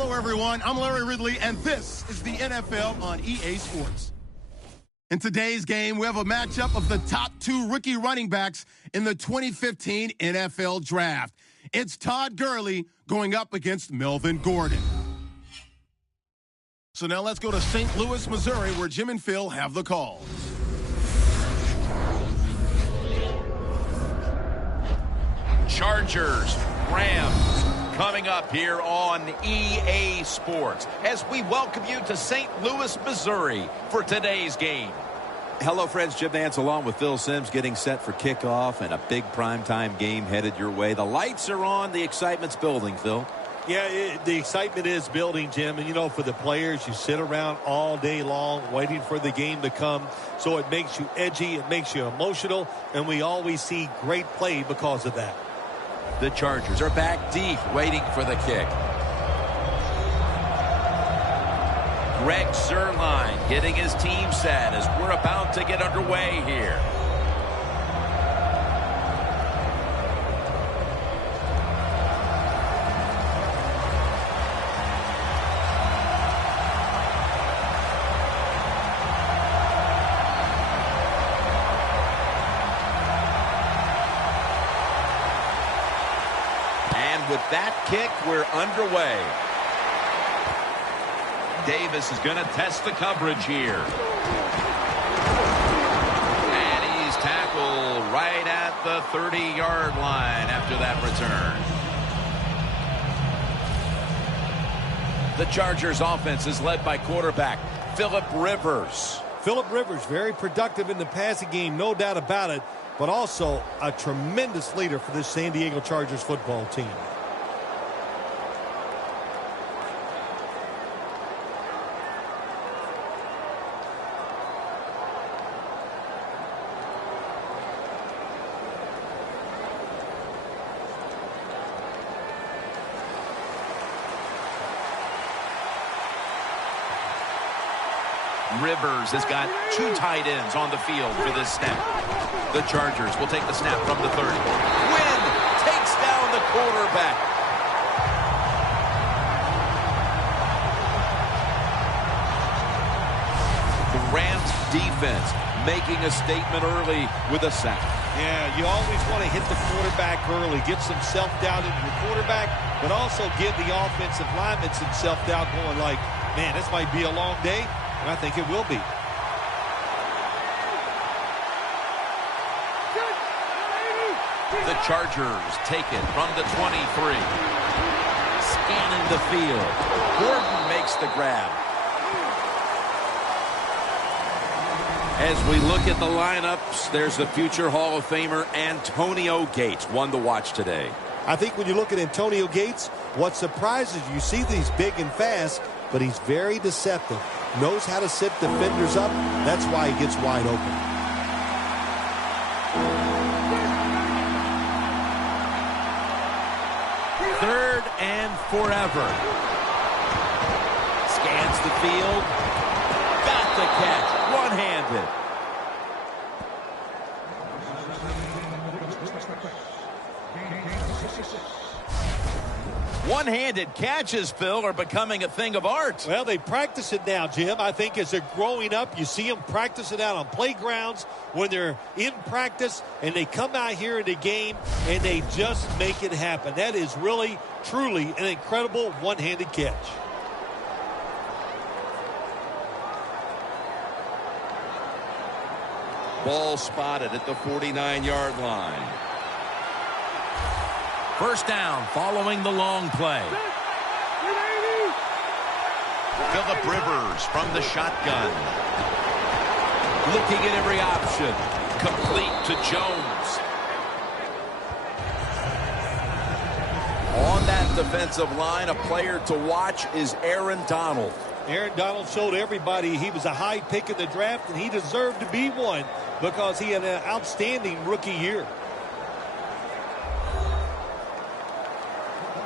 Hello, everyone. I'm Larry Ridley, and this is the NFL on EA Sports. In today's game, we have a matchup of the top two rookie running backs in the 2015 NFL Draft. It's Todd Gurley going up against Melvin Gordon. So now let's go to St. Louis, Missouri, where Jim and Phil have the calls. Chargers, Rams, coming up here on EA Sports as we welcome you to St. Louis, Missouri for today's game. Hello, friends. Jim Nance along with Phil Simms getting set for kickoff and a big primetime game headed your way. The lights are on. The excitement's building, Phil. Yeah, the excitement is building, Jim. And, you know, for the players, you sit around all day long waiting for the game to come. So it makes you edgy. It makes you emotional. And we always see great play because of that. The Chargers are back deep, waiting for the kick. Greg Zuerlein getting his team set as we're about to get underway here. With that kick, we're underway. Davis is going to test the coverage here. And he's tackled right at the 30-yard line after that return. The Chargers offense is led by quarterback Philip Rivers. Philip Rivers, very productive in the passing game, no doubt about it, but also a tremendous leader for this San Diego Chargers football team. Rivers has got two tight ends on the field for this snap. The Chargers will take the snap from the 30. Wynn takes down the quarterback. The Rams defense making a statement early with a sack. Yeah, you always want to hit the quarterback early, get some self-doubt into the quarterback, but also give the offensive linemen some self-doubt going like, man, this might be a long day. And I think it will be. The Chargers take it from the 23. Scanning the field. Gordon makes the grab. As we look at the lineups, there's the future Hall of Famer Antonio Gates, one to watch today. I think when you look at Antonio Gates, what surprises you see that he's big and fast, but he's very deceptive. Knows how to set defenders up. That's why he gets wide open. Third and forever. Scans the field. Got the catch. One-handed. One-handed catches, Phil, are becoming a thing of art. Well, they practice it now, Jim. I think as they're growing up, you see them practice it out on playgrounds when they're in practice, and they come out here in the game, and they just make it happen. That is really, truly an incredible one-handed catch. Ball spotted at the 49-yard line. First down following the long play. Philip Rivers from the shotgun. Looking at every option. Complete to Jones. On that defensive line, a player to watch is Aaron Donald. Aaron Donald showed everybody he was a high pick in the draft, and he deserved to be one because he had an outstanding rookie year.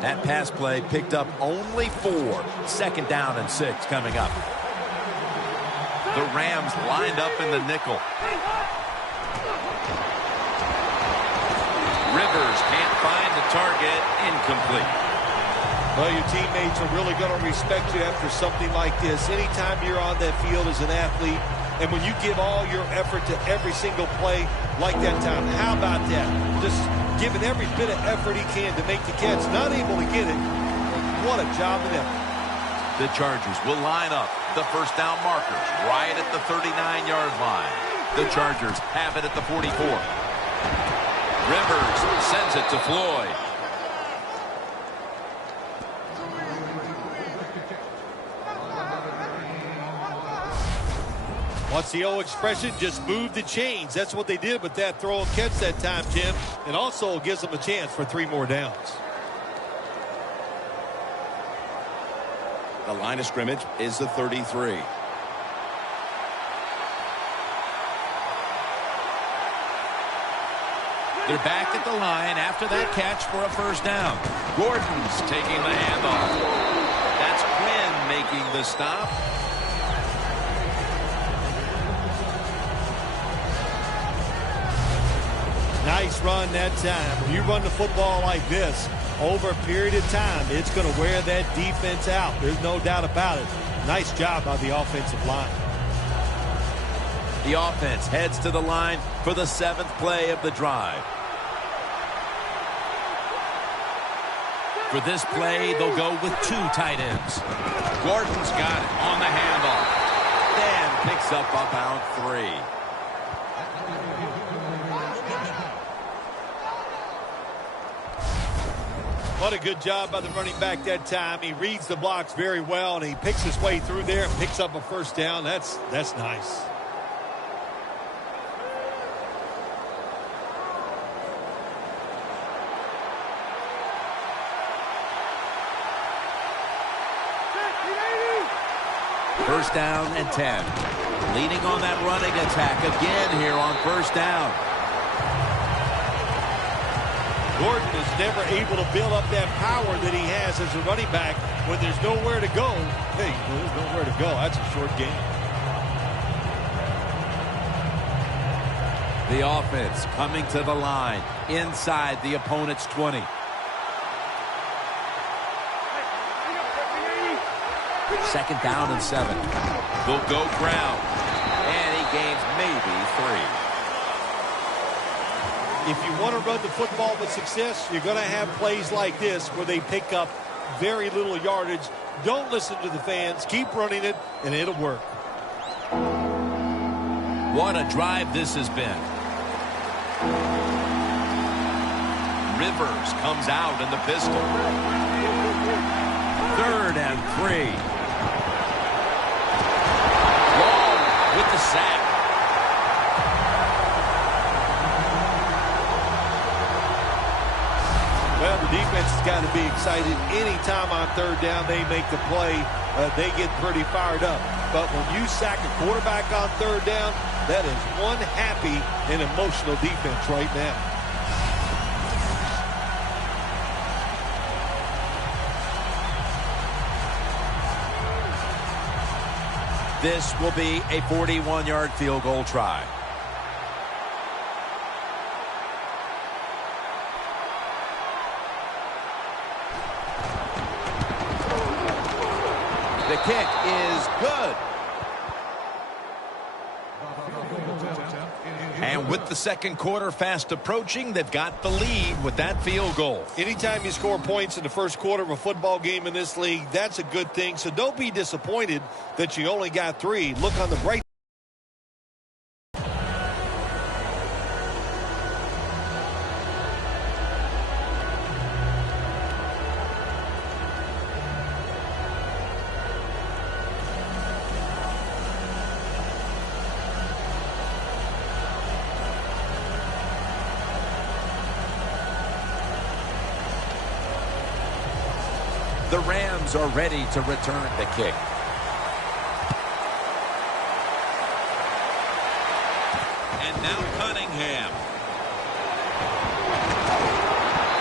That pass play picked up only 4. Second down and 6 coming up. The Rams lined up in the nickel. Rivers can't find the target. Incomplete. Well, your teammates are really going to respect you after something like this. Anytime you're on that field as an athlete, and when you give all your effort to every single play like that time, how about that? Just giving every bit of effort he can to make the catch. Not able to get it. What a job and effort. The Chargers will line up the first down markers right at the 39-yard line. The Chargers have it at the 44. Rivers sends it to Floyd. What's the old expression? Just move the chains. That's what they did with that throw and catch that time, Jim. And also gives them a chance for 3 more downs. The line of scrimmage is the 33. They're back at the line after that catch for a first down. Gordon's taking the handoff. That's Quinn making the stop. Nice run that time. When you run the football like this, over a period of time, it's going to wear that defense out. There's no doubt about it. Nice job by the offensive line. The offense heads to the line for the 7th play of the drive. For this play, they'll go with 2 tight ends. Gordon's got it on the handoff. Then picks up about 3. What a good job by the running back that time. He reads the blocks very well, and he picks his way through there and picks up a first down. That's nice. First down and 10. Leading on that running attack again here on first down. Gordon is never able to build up that power that he has as a running back when there's nowhere to go. Hey, there's nowhere to go. That's a short game. The offense coming to the line inside the opponent's 20. Second down and 7. They'll go ground. And he gains maybe 3. If you want to run the football with success, you're going to have plays like this where they pick up very little yardage. Don't listen to the fans. Keep running it, and it'll work. What a drive this has been. Rivers comes out in the pistol. 3rd and 3. Long with the sack. Well, the defense has got to be excited. Anytime on 3rd down they make the play, they get pretty fired up. But when you sack a quarterback on 3rd down, that is one happy and emotional defense right now. This will be a 41-yard field goal try. The kick is good. And with the second quarter fast approaching, they've got the lead with that field goal. Anytime you score points in the first quarter of a football game in this league, that's a good thing. So don't be disappointed that you only got 3. Look on the bright. The Rams are ready to return the kick. And now Cunningham.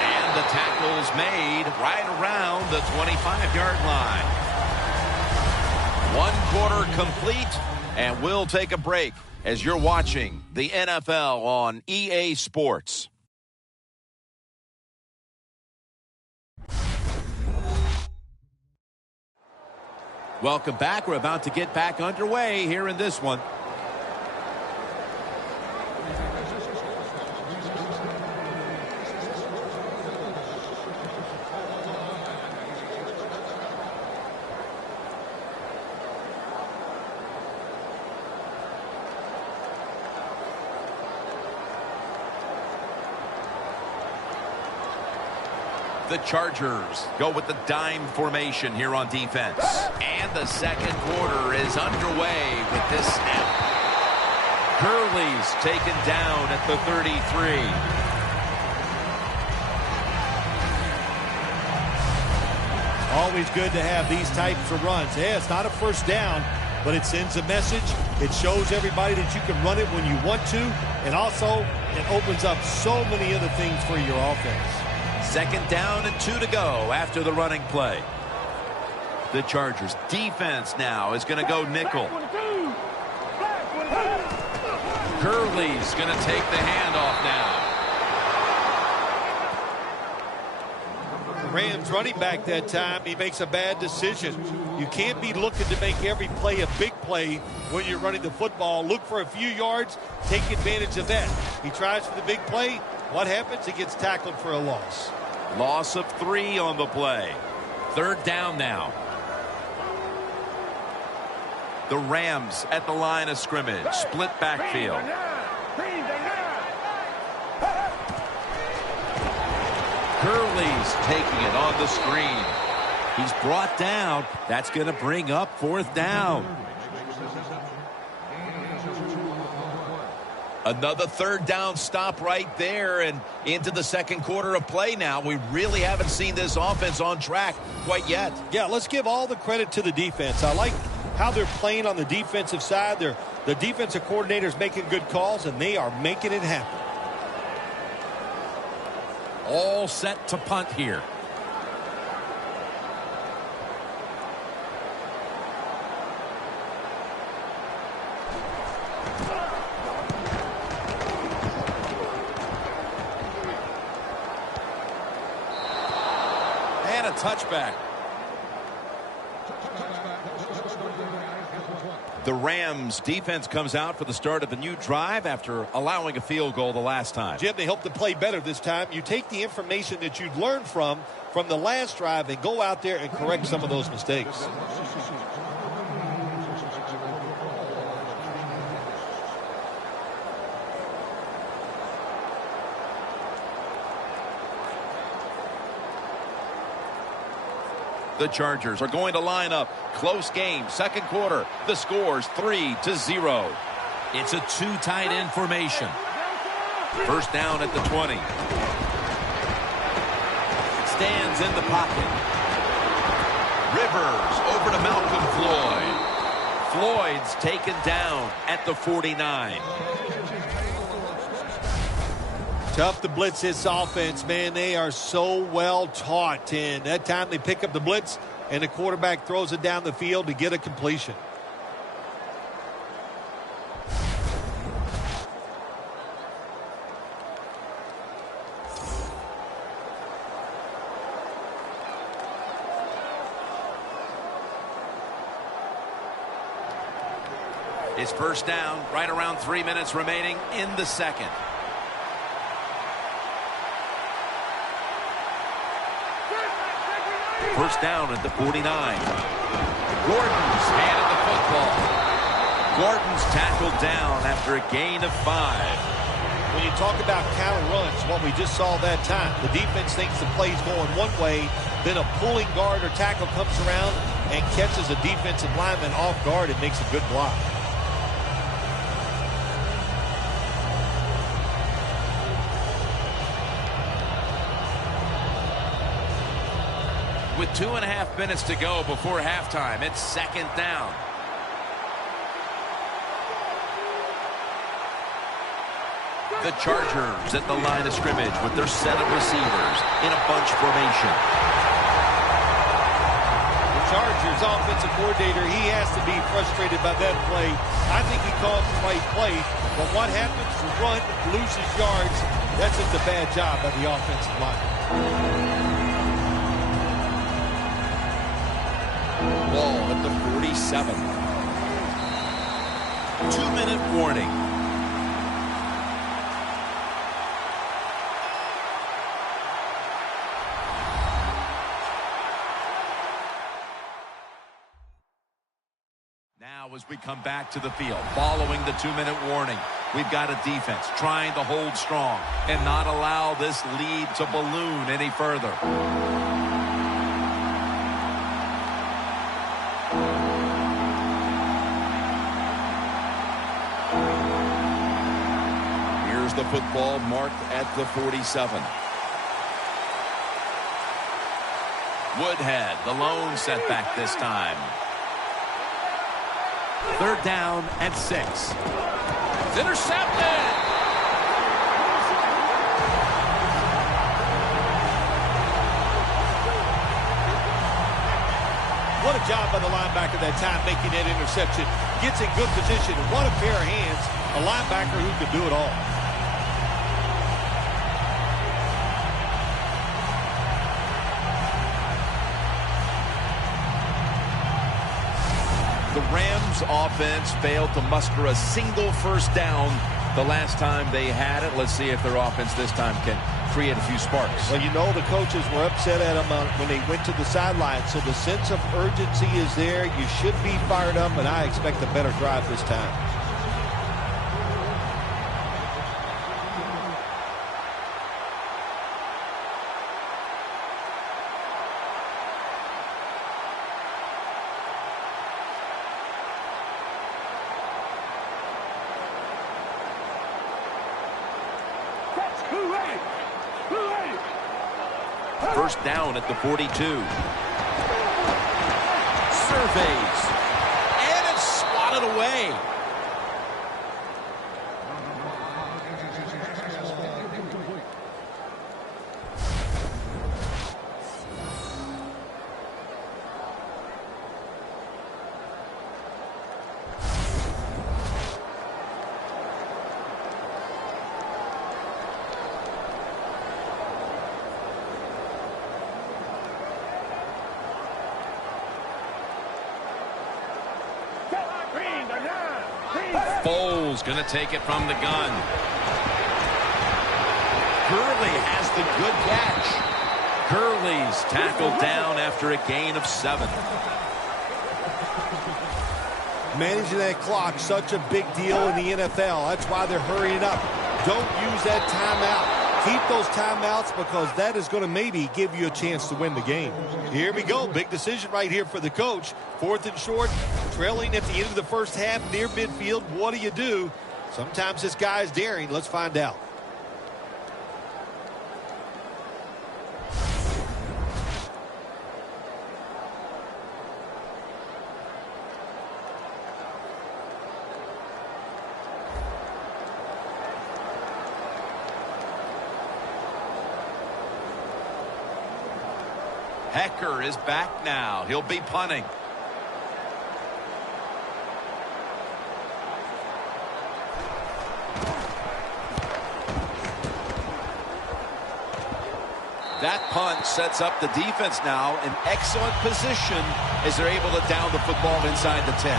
And the tackle's made right around the 25-yard line. 1 quarter complete, and we'll take a break as you're watching the NFL on EA Sports. Welcome back. We're about to get back underway here in this one. The Chargers go with the dime formation here on defense. And the second quarter is underway with this snap. Gurley's taken down at the 33. Always good to have these types of runs. Yeah, it's not a first down, but it sends a message. It shows everybody that you can run it when you want to. And also, it opens up so many other things for your offense. Second down and 2 to go after the running play. The Chargers defense now is going to go nickel. Gurley's going to take the handoff now. Rams running back that time, he makes a bad decision. You can't be looking to make every play a big play when you're running the football. Look for a few yards, take advantage of that. He tries for the big play. What happens? He gets tackled for a loss. Loss of 3 on the play. Third down now. The Rams at the line of scrimmage. Split backfield. Gurley's taking it on the screen. He's brought down. That's going to bring up fourth down. Another third down stop right there, and into the second quarter of play now. We really haven't seen this offense on track quite yet. Yeah, let's give all the credit to the defense. I like how they're playing on the defensive side. The defensive coordinator's making good calls, and they are making it happen. All set to punt here. And a touchback. The Rams defense comes out for the start of a new drive after allowing a field goal the last time. Jim, they hope to play better this time. You take the information that you'd learned from the last drive and go out there and correct some of those mistakes. The Chargers are going to line up. Close game, second quarter. The score's 3-0. It's a 2 tight end formation. First down at the 20. Stands in the pocket. Rivers over to Malcolm Floyd. Floyd's taken down at the 49. Tough to blitz this offense, man. They are so well taught. And that time they pick up the blitz, and the quarterback throws it down the field to get a completion. It's first down, right around 3 minutes remaining in the second. First down at the 49. Gordon's handed the football. Gordon's tackled down after a gain of 5. When you talk about counter runs, what we just saw that time, the defense thinks the play's going one way, then a pulling guard or tackle comes around and catches a defensive lineman off guard and makes a good block. With 2.5 minutes to go before halftime, it's second down. The Chargers at the line of scrimmage with their set of receivers in a bunch formation. The Chargers offensive coordinator, he has to be frustrated by that play. I think he called the right play, but what happens to run, loses yards, that's just a bad job by the offensive line. Ball at the 47. 2-minute warning. Now as we come back to the field, following the 2-minute warning, we've got a defense trying to hold strong and not allow this lead to balloon any further. Here's the football marked at the 47. Woodhead, the lone setback this time. 3rd down and 6. It's intercepted. What a job by the linebacker that time making that interception. Gets in good position. And what a pair of hands. A linebacker who can do it all. The Rams offense failed to muster a single first down the last time they had it. Let's see if their offense this time can create a few sparks. Well, you know the coaches were upset at them when they went to the sideline, so the sense of urgency is there. You should be fired up, and I expect a better drive this time. First down at the 42. Surveys. And it's swatted away. Foles going to take it from the gun. Gurley has the good catch. Gurley's tackled down after a gain of 7. Managing that clock, such a big deal in the NFL. That's why they're hurrying up. Don't use that timeout. Keep those timeouts because that is going to maybe give you a chance to win the game. Here we go. Big decision right here for the coach. 4th and short, trailing at the end of the first half near midfield. What do? Sometimes this guy is daring. Let's find out. Hecker is back now. He'll be punting. That punt sets up the defense now in excellent position as they're able to down the football inside the 10.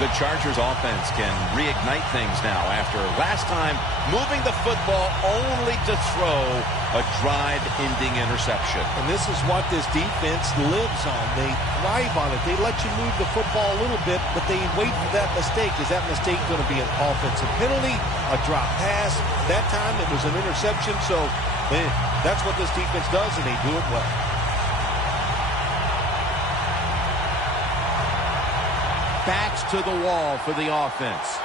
The Chargers offense can reignite things now after last time moving the football only to throw a drive-ending interception. And this is what this defense lives on. They thrive on it. They let you move the football a little bit, but they wait for that mistake. Is that mistake going to be an offensive penalty, a drop pass? That time it was an interception, so that's what this defense does, and they do it well. Backs to the wall for the offense.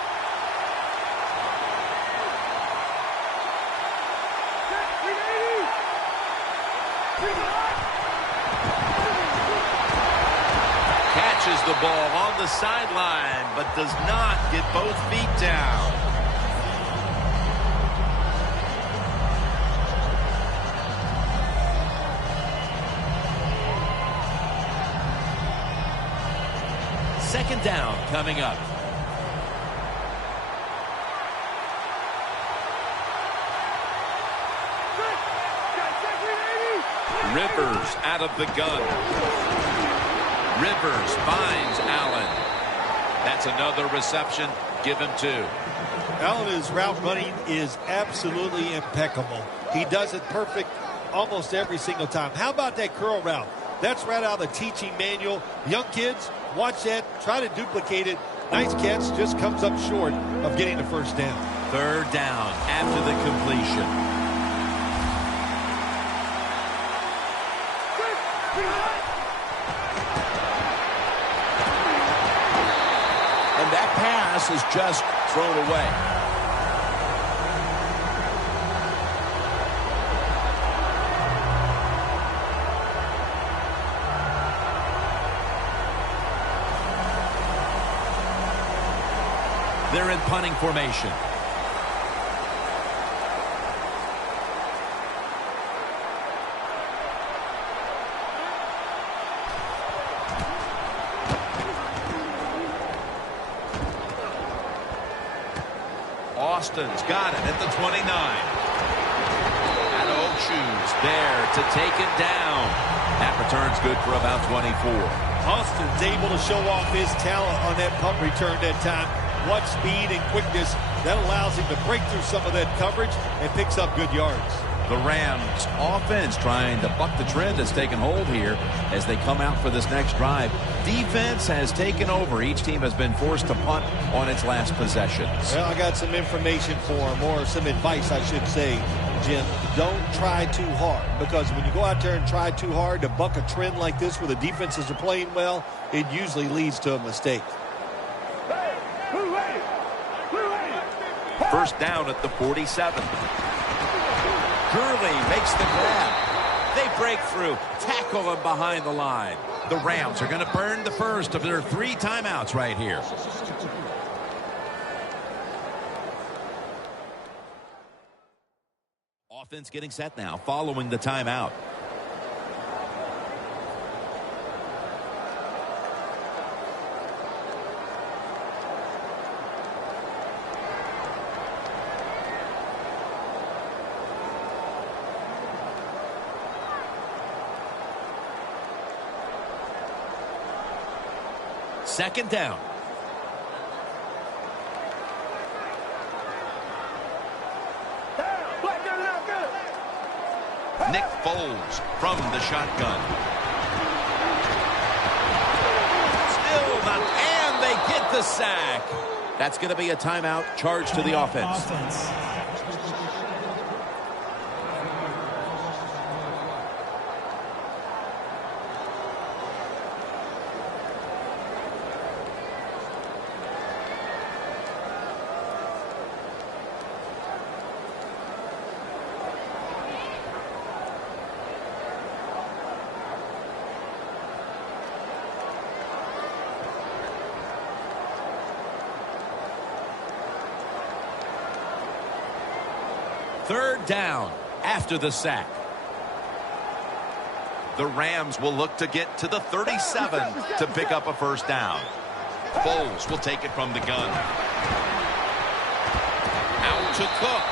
Catches the ball on the sideline, but does not get both feet down. Second down coming up. Rivers out of the gun. Rivers finds Allen. That's another reception. Give him 2. Allen's route running is absolutely impeccable. He does it perfect almost every single time. How about that curl route? That's right out of the teaching manual. Young kids, watch that. Try to duplicate it. Nice catch. Just comes up short of getting the first down. 3rd down after the completion. And that pass is just thrown away. They're in punting formation. Austin's got it at the 29. Adochu's there to take it down. That return's good for about 24. Austin's able to show off his talent on that punt return that time. What speed and quickness that allows him to break through some of that coverage and picks up good yards. The Rams offense trying to buck the trend that's taken hold here as they come out for this next drive. Defense has taken over. Each team has been forced to punt on its last possessions. Well, I got some information for him, or some advice, I should say, Jim. Don't try too hard, because when you go out there and try too hard to buck a trend like this where the defenses are playing well, it usually leads to a mistake. First down at the 47. Gurley makes the grab. They break through, tackle him behind the line. The Rams are going to burn the first of their 3 timeouts right here. Offense getting set now following the timeout. Second down. Nick Foles from the shotgun. Still not, and they get the sack. That's going to be a timeout charge to the offense. Third down after the sack. The Rams will look to get to the 37 to pick up a first down. Foles will take it from the gun. Out to Cook.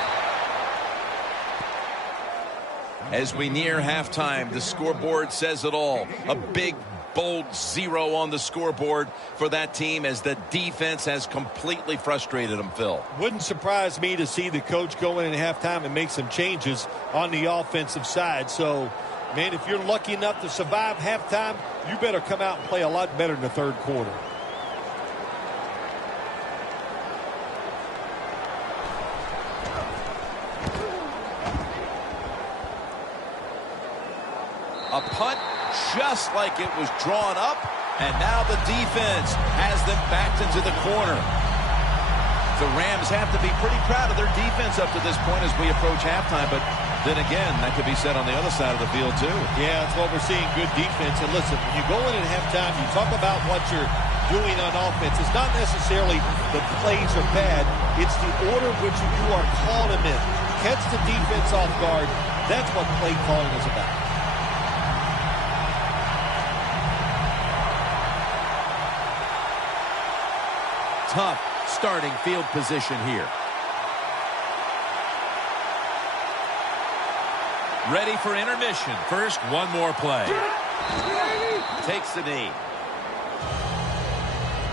As we near halftime, the scoreboard says it all. A big, bold 0 on the scoreboard for that team as the defense has completely frustrated them, Phil. Wouldn't surprise me to see the coach go in at halftime and make some changes on the offensive side. So, man, if you're lucky enough to survive halftime, you better come out and play a lot better in the third quarter. A punt just like it was drawn up, and now the defense has them backed into the corner. The Rams have to be pretty proud of their defense up to this point as we approach halftime, but then again, that could be said on the other side of the field too. Yeah, that's what we're seeing, good defense. And listen, when you go in at halftime, you talk about what you're doing on offense. It's not necessarily the plays are bad. It's the order in which you are calling them in. Catch the defense off guard. That's what play calling is about. Tough starting field position here. Ready for intermission. First, one more play. Takes the knee.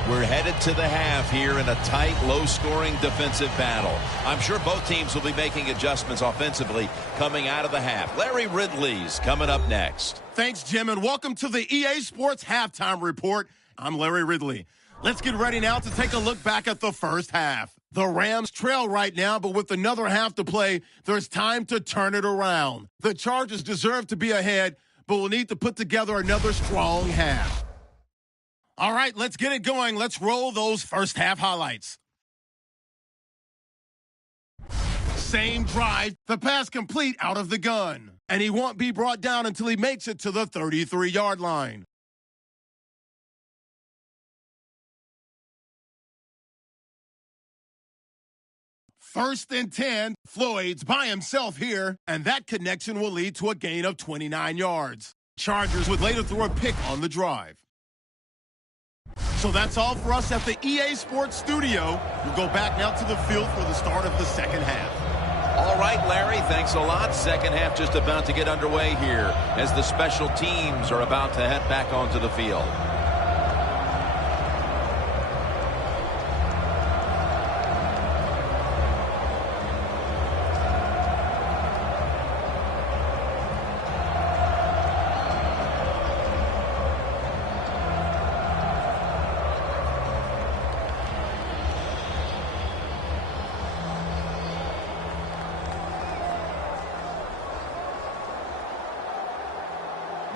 We're headed to the half here in a tight, low-scoring defensive battle. I'm sure both teams will be making adjustments offensively coming out of the half. Larry Ridley's coming up next. Thanks, Jim, and welcome to the EA Sports Halftime Report. I'm Larry Ridley. Let's get ready now to take a look back at the first half. The Rams trail right now, but with another half to play, there's time to turn it around. The Chargers deserve to be ahead, but will need to put together another strong half. All right, let's get it going. Let's roll those first half highlights. Same drive, the pass complete out of the gun. And he won't be brought down until he makes it to the 33-yard line. First and 10, Floyd's by himself here, and that connection will lead to a gain of 29 yards. Chargers would later throw a pick on the drive. So that's all for us at the EA Sports Studio. We'll go back now to the field for the start of the second half. All right, Larry, thanks a lot. Second half just about to get underway here as the special teams are about to head back onto the field.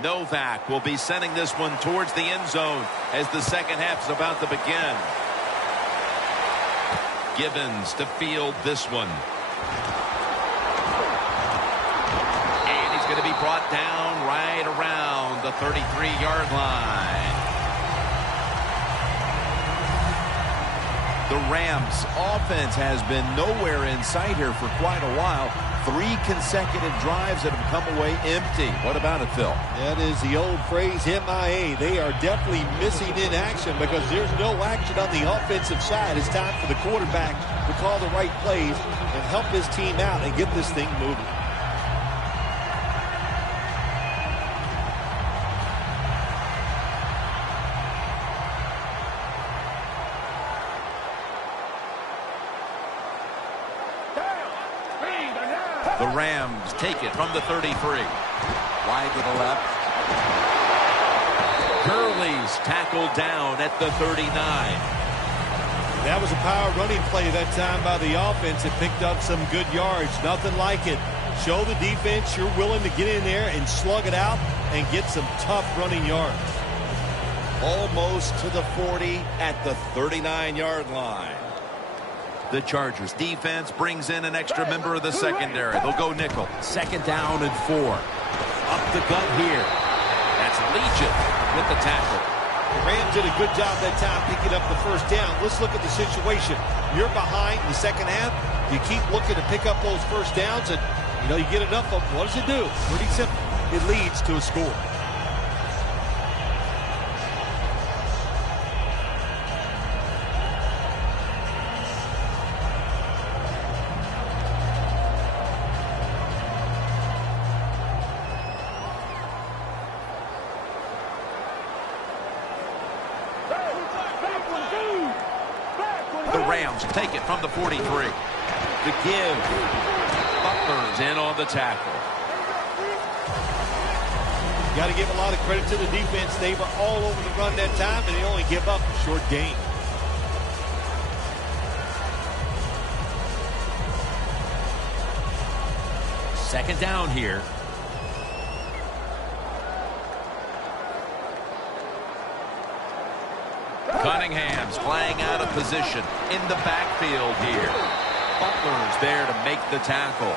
Novak will be sending this one towards the end zone as the second half is about to begin. Gibbons to field this one. And he's going to be brought down right around the 33-yard line. The Rams offense has been nowhere in sight here for quite a while. 3 consecutive drives that have come away empty. What about it, Phil? That is the old phrase, MIA. They are definitely missing in action because there's no action on the offensive side. It's time for the quarterback to call the right plays and help his team out and get this thing moving. The Rams take it from the 33. Wide to the left. Gurley's tackled down at the 39. That was a power running play that time by the offense. It picked up some good yards. Nothing like it. Show the defense you're willing to get in there and slug it out and get some tough running yards. Almost to the 40 at the 39-yard line. The Chargers defense brings in an extra member of the secondary. They'll go nickel. Second down and 4. Up the gut here. That's Legion with the tackle. The Rams did a good job that time picking up the first down. Let's look at the situation. You're behind in the second half. You keep looking to pick up those first downs, and you get enough of them. What does it do? Pretty simple. It leads to a score. Take it from the 43. The give. Butler's in on the tackle. Got to give a lot of credit to the defense. They were all over the run that time, and they only give up a short gain. Second down here. Cunningham's playing out of position in the backfield here. Butler's there to make the tackle.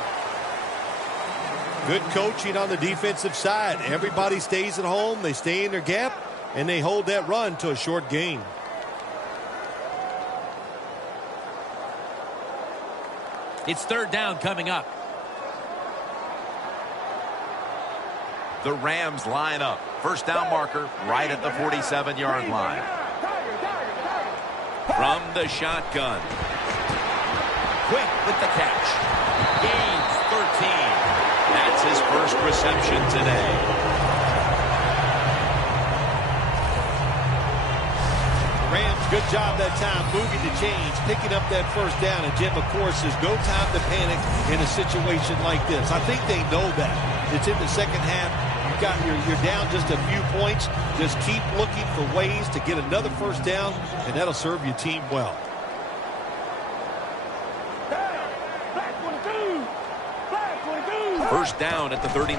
Good coaching on the defensive side. Everybody stays at home. They stay in their gap, and they hold that run to a short gain. It's third down coming up. The Rams line up. First down marker right at the 47-yard line. From the shotgun. Quick with the catch. Gains 13. That's his first reception today. Rams, good job that time moving the chains, picking up that first down. And, Jim, of course, there's no time to panic in a situation like this. I think they know that. It's in the second half. You're down just a few points. Just keep looking for ways to get another first down, and that'll serve your team well. First down at the 39.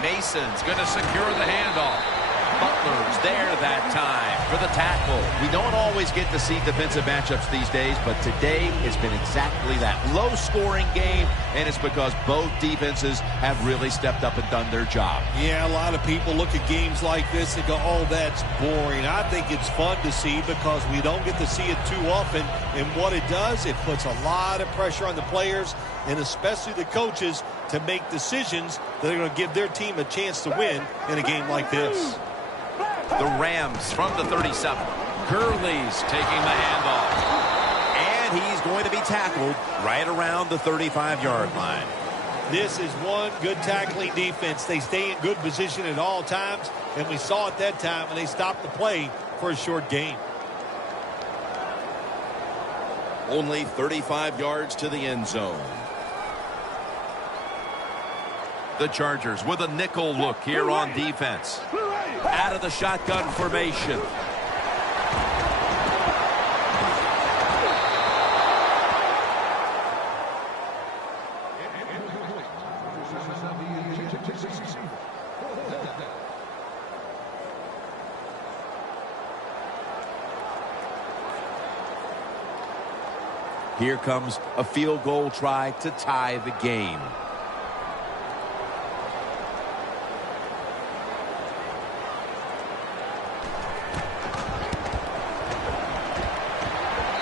Mason's going to secure the handoff. Butler's there that time for the tackle. We don't always get to see defensive matchups these days, but today has been exactly that. Low-scoring game, and it's because both defenses have really stepped up and done their job. Yeah, a lot of people look at games like this and go, oh, that's boring. I think it's fun to see because we don't get to see it too often, and what it does, it puts a lot of pressure on the players and especially the coaches to make decisions that are going to give their team a chance to win in a game like this. The Rams from the 37. Gurley's taking the handoff. And he's going to be tackled right around the 35-yard line. This is one good tackling defense. They stay in good position at all times, and we saw it that time, and they stopped the play for a short gain. Only 35 yards to the end zone. The Chargers with a nickel look here on defense. Out of the shotgun formation. Here comes a field goal try to tie the game.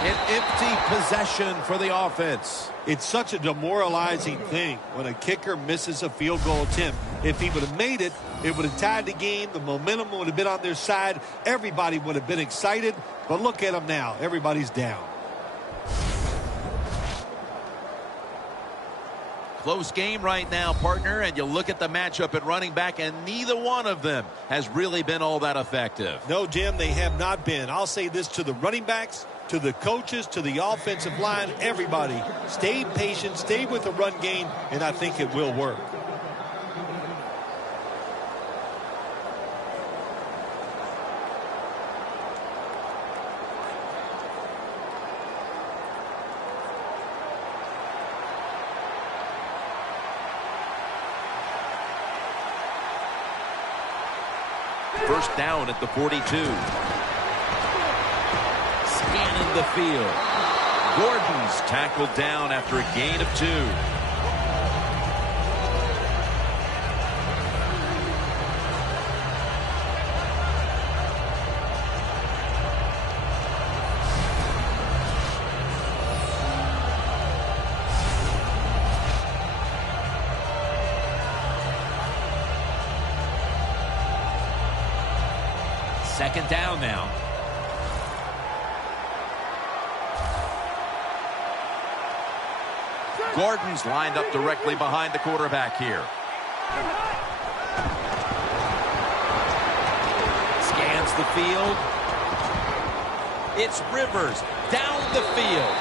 An empty possession for the offense. It's such a demoralizing thing when a kicker misses a field goal attempt. If he would have made it, it would have tied the game. The momentum would have been on their side. Everybody would have been excited. But look at them now. Everybody's down. Close game right now, partner, and you look at the matchup at running back, and neither one of them has really been all that effective. No, Jim, they have not been. I'll say this to the running backs, to the coaches, to the offensive line, everybody. Stay patient, stay with the run game, and I think it will work. First down at the 42. Scanning the field. Gordon's tackled down after a gain of 2. Second down now. Gordon's lined up directly behind the quarterback here. Scans the field. It's Rivers down the field.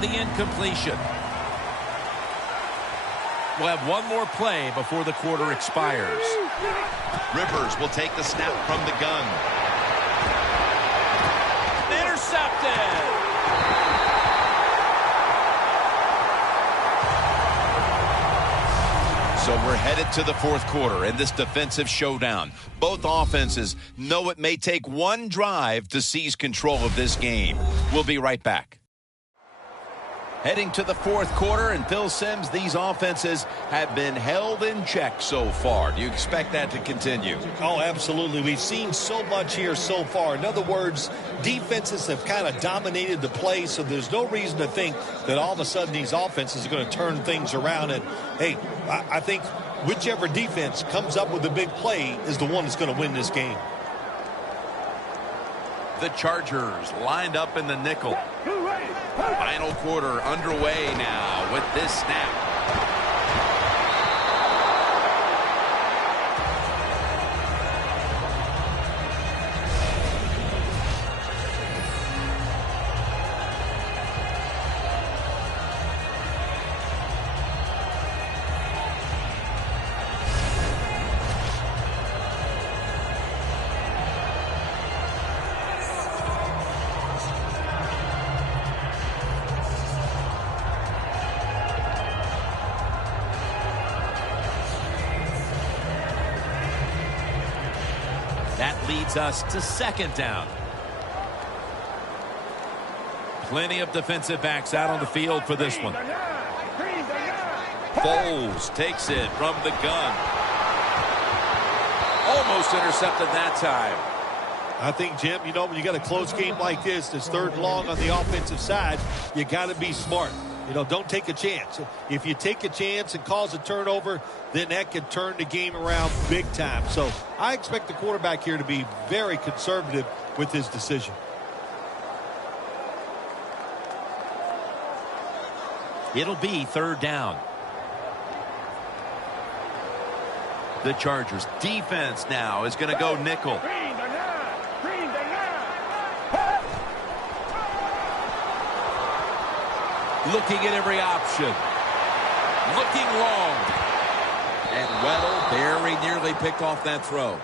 The incompletion. We'll have one more play before the quarter expires. Rivers will take the snap from the gun. Intercepted. So we're headed to the fourth quarter in this defensive showdown. Both offenses know it may take one drive to seize control of this game. We'll be right back. Heading to the fourth quarter, and Phil Simms, these offenses have been held in check so far. Do you expect that to continue? Oh, absolutely. We've seen so much here so far. In other words, defenses have kind of dominated the play, so there's no reason to think that all of a sudden these offenses are going to turn things around. And, hey, I think whichever defense comes up with a big play is the one that's going to win this game. The Chargers lined up in the nickel. Final quarter underway now with this snap. That leads us to second down. Plenty of defensive backs out on the field for this one. Foles takes it from the gun. Almost intercepted that time. I think, Jim, you know, when you got a close game like this, that's third and long on the offensive side, you got to be smart. You know, don't take a chance. If you take a chance and cause a turnover, then that can turn the game around big time. So I expect the quarterback here to be very conservative with his decision. It'll be third down. The Chargers defense now is going to go nickel. Looking at every option. Looking long. And Weddle very nearly picked off that throw.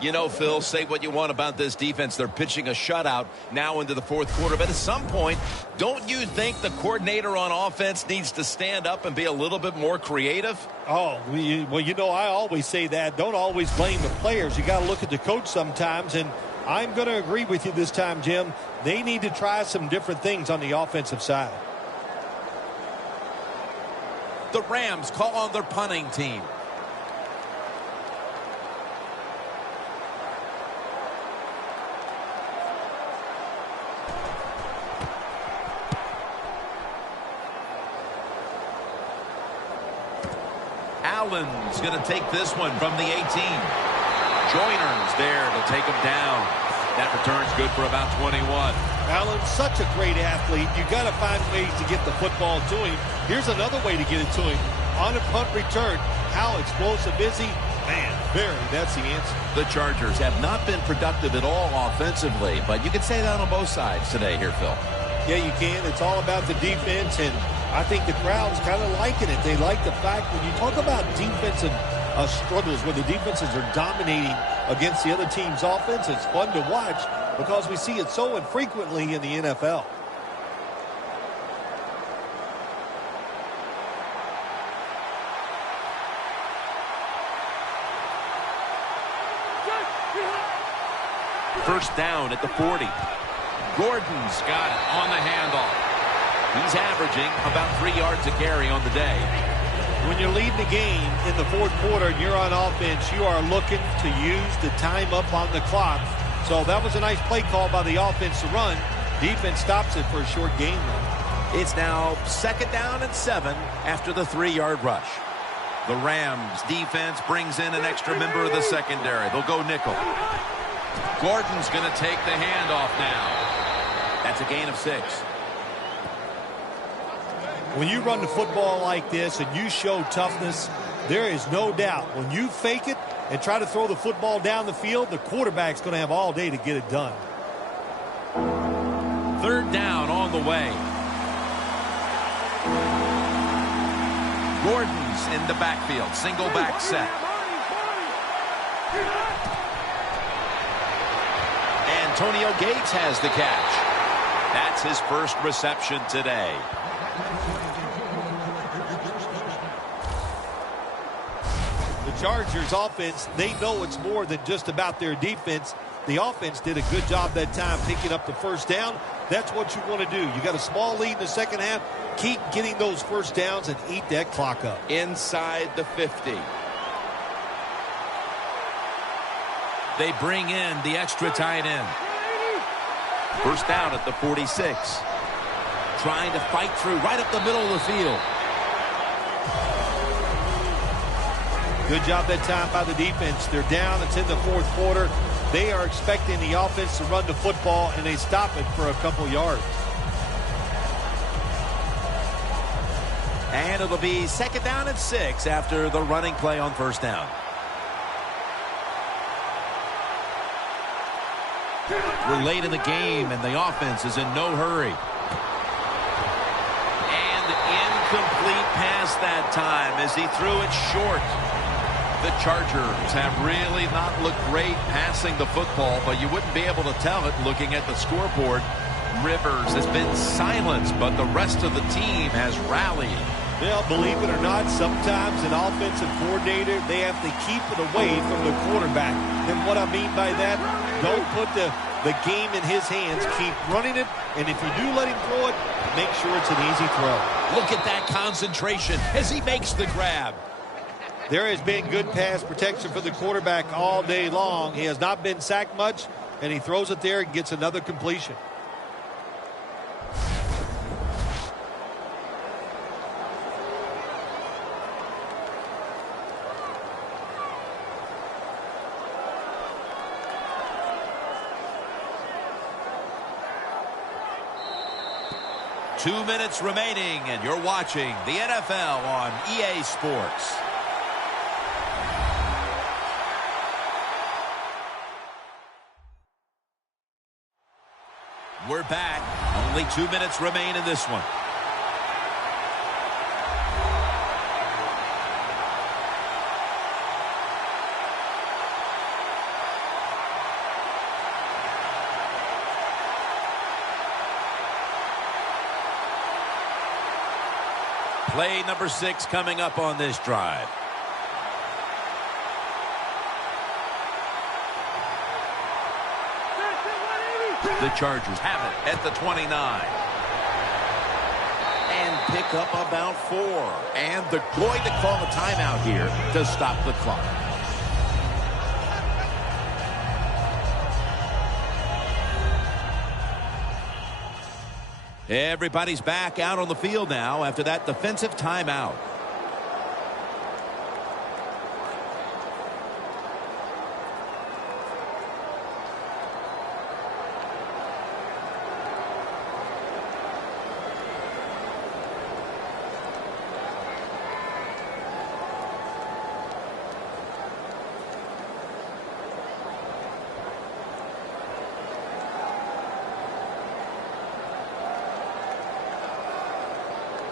You know, Phil, say what you want about this defense. They're pitching a shutout now into the fourth quarter. But at some point, don't you think the coordinator on offense needs to stand up and be a little bit more creative? Oh, well, you know, I always say that. Don't always blame the players. You got to look at the coach sometimes. And I'm going to agree with you this time, Jim. They need to try some different things on the offensive side. The Rams call on their punting team. Allen's going to take this one from the 18. Joyner's there to take him down. That return's good for about 21. Allen's such a great athlete. You got to find ways to get the football to him. Here's another way to get it to him. On a punt return, how explosive is he? Man, that's the answer. The Chargers have not been productive at all offensively, but you can say that on both sides today here, Phil. Yeah, you can. It's all about the defense, and I think the crowd's kind of liking it. They like the fact when you talk about defensive struggles, when the defenses are dominating against the other team's offense, it's fun to watch because we see it so infrequently in the NFL. First down at the 40. Gordon's got it on the handoff. He's averaging about 3 yards a carry on the day. When you're leading the game in the fourth quarter and you're on offense, you are looking to use the time up on the clock. So that was a nice play call by the offense to run. Defense stops it for a short gain run. It's now second down and 7 after the 3-yard rush. The Rams defense brings in an extra member of the secondary. They'll go nickel. Gordon's going to take the handoff now. That's a gain of 6. When you run the football like this and you show toughness, there is no doubt when you fake it and try to throw the football down the field, the quarterback's going to have all day to get it done. Third down on the way. Gordon's in the backfield. Single back set. Antonio Gates has the catch. That's his first reception today. The Chargers offense, they know it's more than just about their defense. The offense did a good job that time picking up the first down. That's what you want to do. You got a small lead in the second half. Keep getting those first downs and eat that clock up. Inside the 50. They bring in the extra tight end. First down at the 46. Trying to fight through right up the middle of the field. Good job that time by the defense. They're down. It's in the fourth quarter. They are expecting the offense to run the football, and they stop it for a couple yards. And it'll be second down and 6 after the running play on first down. We're late in the game, and the offense is in no hurry. And incomplete pass that time as he threw it short. The Chargers have really not looked great passing the football, but you wouldn't be able to tell it looking at the scoreboard. Rivers has been silenced, but the rest of the team has rallied. Well, believe it or not, sometimes an offensive coordinator, they have to keep it away from the quarterback. And what I mean by that, don't put the game in his hands. Keep running it, and if you do let him throw it, make sure it's an easy throw. Look at that concentration as he makes the grab. There has been good pass protection for the quarterback all day long. He has not been sacked much, and he throws it there and gets another completion. Two minutes remaining, and you're watching the NFL on EA Sports. We're back. Only 2 minutes remain in this one. Play number 6 coming up on this drive. The Chargers have it at the 29. And pick up about 4. And they're going to call a timeout here to stop the clock. Everybody's back out on the field now after that defensive timeout.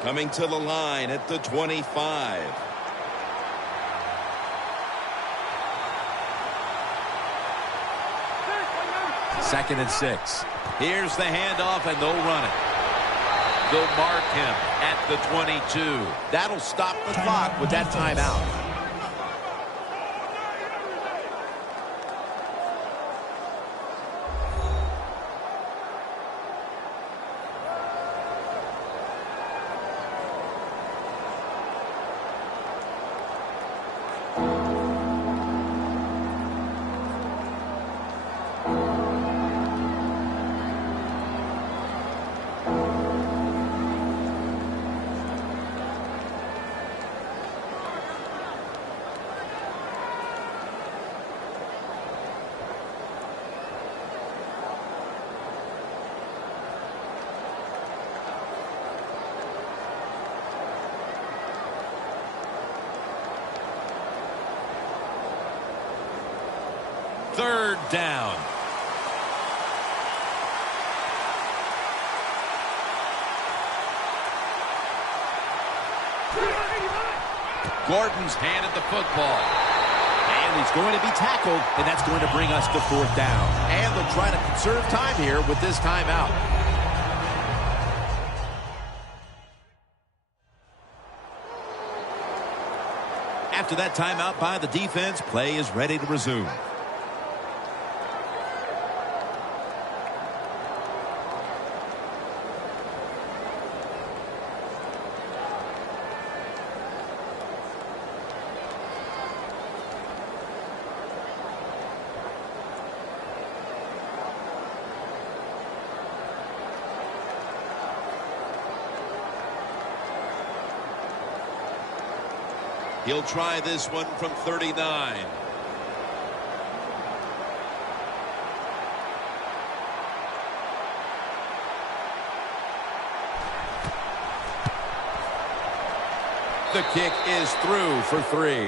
Coming to the line at the 25. Second and 6. Here's the handoff, and they'll run it. They'll mark him at the 22. That'll stop the clock with that timeout. Third down. Gordon's handed the football. And he's going to be tackled, and that's going to bring us to fourth down. And they'll try to conserve time here with this timeout. After that timeout by the defense, play is ready to resume. He'll try this one from 39. The kick is through for 3.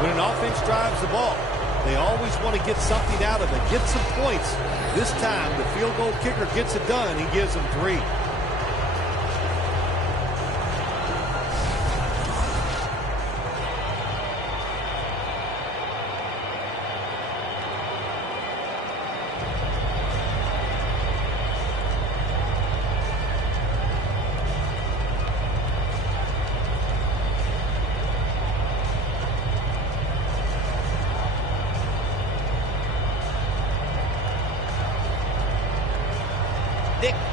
When an offense drives the ball, they always want to get something out of it, get some points. This time, the field goal kicker gets it done. He gives them 3.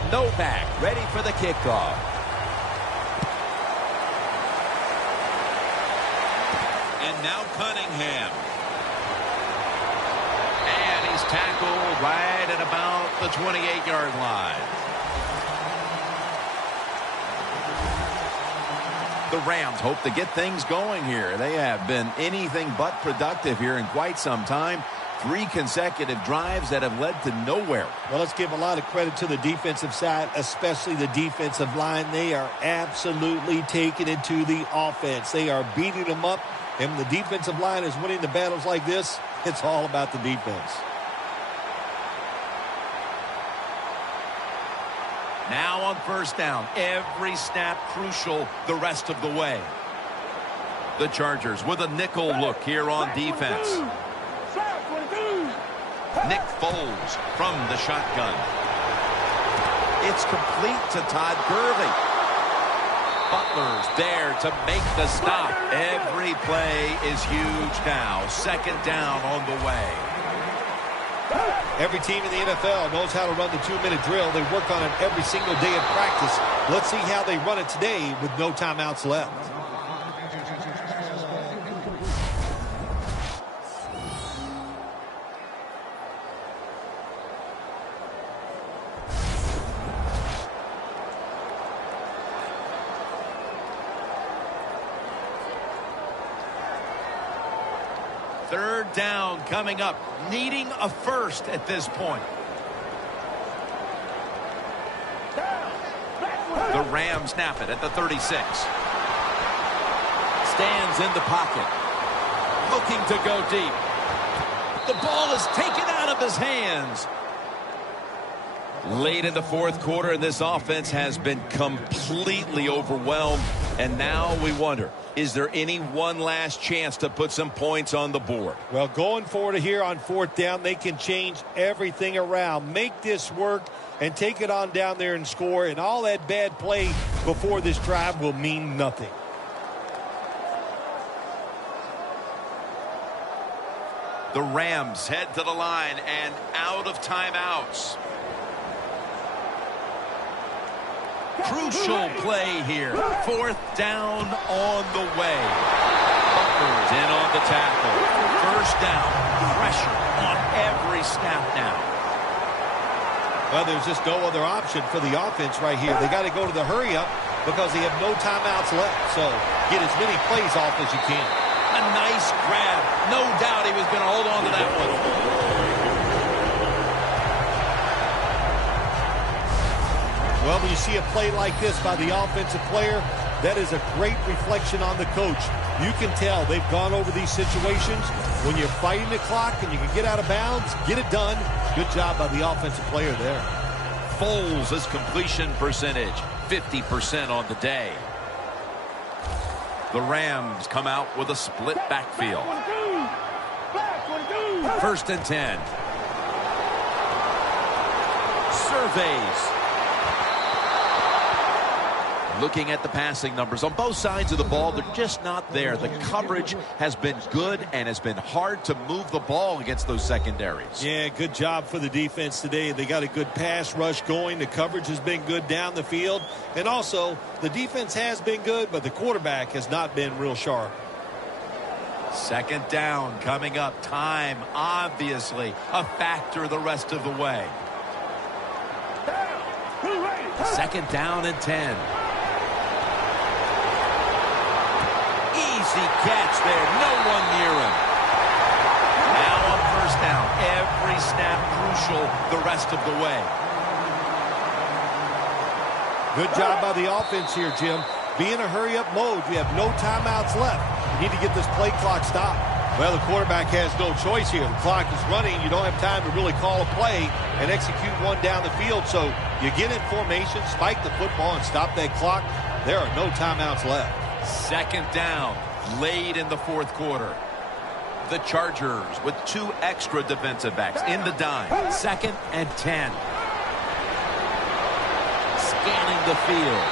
Novak ready for the kickoff. And now Cunningham. And he's tackled right at about the 28-yard line. The Rams hope to get things going here. They have been anything but productive here in quite some time. 3 consecutive drives that have led to nowhere. Well, let's give a lot of credit to the defensive side, especially the defensive line. They are absolutely taking it to the offense. They are beating them up, and when the defensive line is winning the battles like this, it's all about the defense. Now on first down, every snap crucial the rest of the way. The Chargers with a nickel look here on defense. Nick Foles from the shotgun. It's complete to Todd Gurley. Butler's there to make the stop. Every play is huge now. Second down on the way. Every team in the NFL knows how to run the 2-minute drill. They work on it every single day in practice. Let's see how they run it today with no timeouts left. Third down coming up, needing a first at this point. The Rams snap it at the 36. Stands in the pocket. Looking to go deep. The ball is taken out of his hands. Late in the fourth quarter, and this offense has been completely overwhelmed. And now we wonder, is there any one last chance to put some points on the board? Well, going forward here on fourth down, they can change everything around. Make this work and take it on down there and score. And all that bad play before this drive will mean nothing. The Rams head to the line and out of timeouts. Crucial play here. Fourth down on the way. Butler's in on the tackle. First down. Pressure on every snap now. Well, there's just no other option for the offense right here. They got to go to the hurry up because they have no timeouts left. So get as many plays off as you can. A nice grab. No doubt he was going to hold on to that one. Well, when you see a play like this by the offensive player, that is a great reflection on the coach. You can tell they've gone over these situations. When you're fighting the clock and you can get out of bounds, get it done. Good job by the offensive player there. Foles' completion percentage, 50% on the day. The Rams come out with a split backfield. First and 10. Surveys. Looking at the passing numbers on both sides of the ball, they're just not there. The coverage has been good, and it's been hard to move the ball against those secondaries. Yeah, good job for the defense today. They got a good pass rush going. The coverage has been good down the field. And also, the defense has been good, but the quarterback has not been real sharp. Second down coming up. Time, obviously, a factor the rest of the way. Second down and 10. Easy catch there. No one near him. Now on first down. Every snap crucial the rest of the way. Good job by the offense here, Jim. Be in a hurry-up mode. You have no timeouts left. You need to get this play clock stopped. Well, the quarterback has no choice here. The clock is running. You don't have time to really call a play and execute one down the field. So you get in formation, spike the football, and stop that clock. There are no timeouts left. Second down, late in the fourth quarter. The Chargers with 2 extra defensive backs in the dime. 2nd and 10. Scanning the field.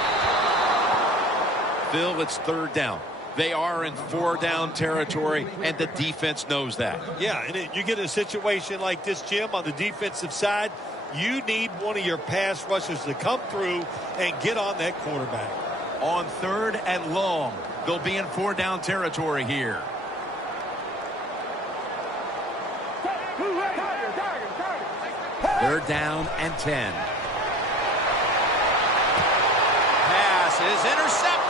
Phil, it's 3rd down. They are in 4-down territory, and the defense knows that. Yeah, and you get a situation like this, Jim, on the defensive side, you need one of your pass rushers to come through and get on that quarterback. On 3rd and long, they'll be in 4-down territory here. Third down and 10. Pass is intercepted.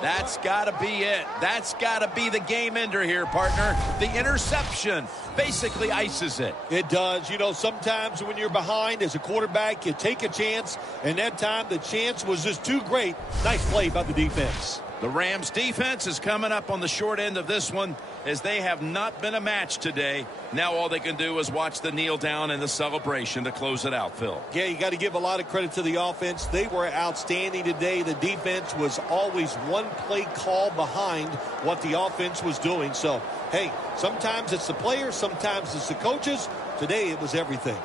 That's got to be it. That's got to be the game ender here, partner. The interception basically ices it. It does. You know, sometimes when you're behind as a quarterback, you take a chance, and that time the chance was just too great. Nice play by the defense. The Rams defense is coming up on the short end of this one as they have not been a match today. Now all they can do is watch the kneel down and the celebration to close it out, Phil. Yeah, you got to give a lot of credit to the offense. They were outstanding today. The defense was always one play call behind what the offense was doing. So, hey, sometimes it's the players, sometimes it's the coaches. Today it was everything.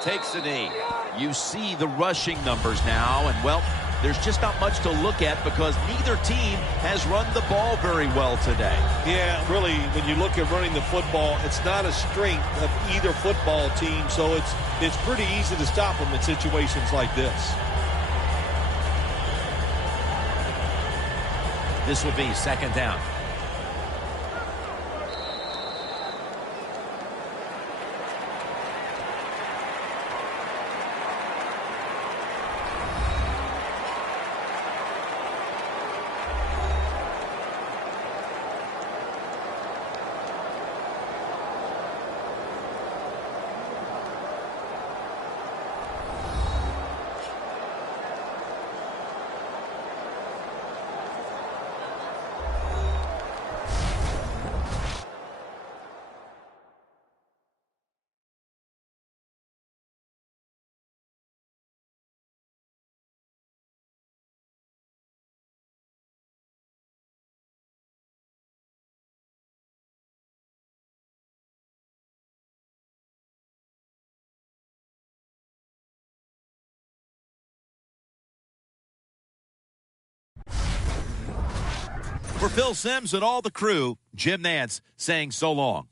Takes a knee. You see the rushing numbers now, and, well, there's just not much to look at because neither team has run the ball very well today. Yeah, really, when you look at running the football, it's not a strength of either football team, so it's pretty easy to stop them in situations like this. This will be 2nd down. For Phil Simms and all the crew, Jim Nantz saying so long.